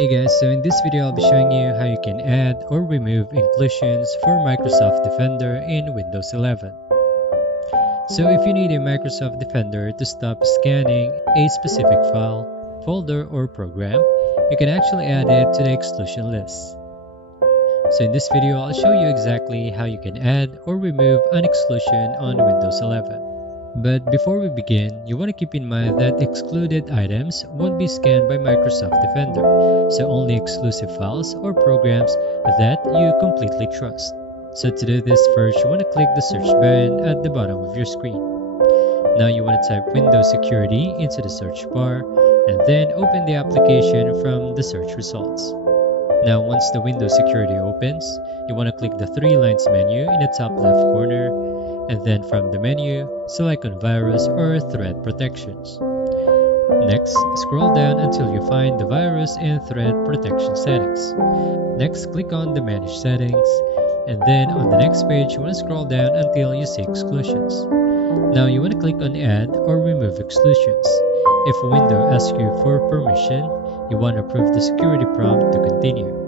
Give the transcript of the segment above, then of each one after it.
Hey guys, so in this video I'll be showing you how you can add or remove inclusions for Microsoft Defender in Windows 11. So if you need a Microsoft Defender to stop scanning a specific file, folder, or program, you can actually add it to the exclusion list. So in this video I'll show you exactly how you can add or remove an exclusion on Windows 11. But before we begin, you want to keep in mind that excluded items won't be scanned by Microsoft Defender, so only exclusive files or programs that you completely trust. So to do this, first you want to click the search button at the bottom of your screen. Now you want to type Windows Security into the search bar and then open the application from the search results. Now once the Windows Security opens, you want to click the three lines menu in the top left corner, and then from the menu, select on Virus or Threat Protections. Next, scroll down until you find the Virus and Threat Protection settings. Next, click on the Manage Settings, and then on the next page, you want to scroll down until you see Exclusions. Now you want to click on Add or Remove Exclusions. If a window asks you for permission, you want to approve the security prompt to continue.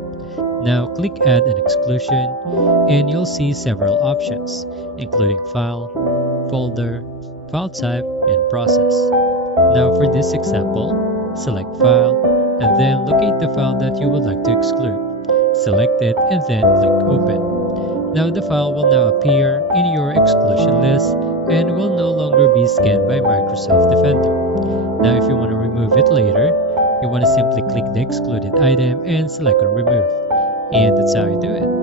Now click Add an Exclusion and you'll see several options, including File, Folder, File Type, and Process. Now for this example, select File and then locate the file that you would like to exclude. Select it and then click Open. Now the file will now appear in your exclusion list and will no longer be scanned by Microsoft Defender. Now if you want to remove it later, you want to simply click the excluded item and select on Remove. And that's how you do it.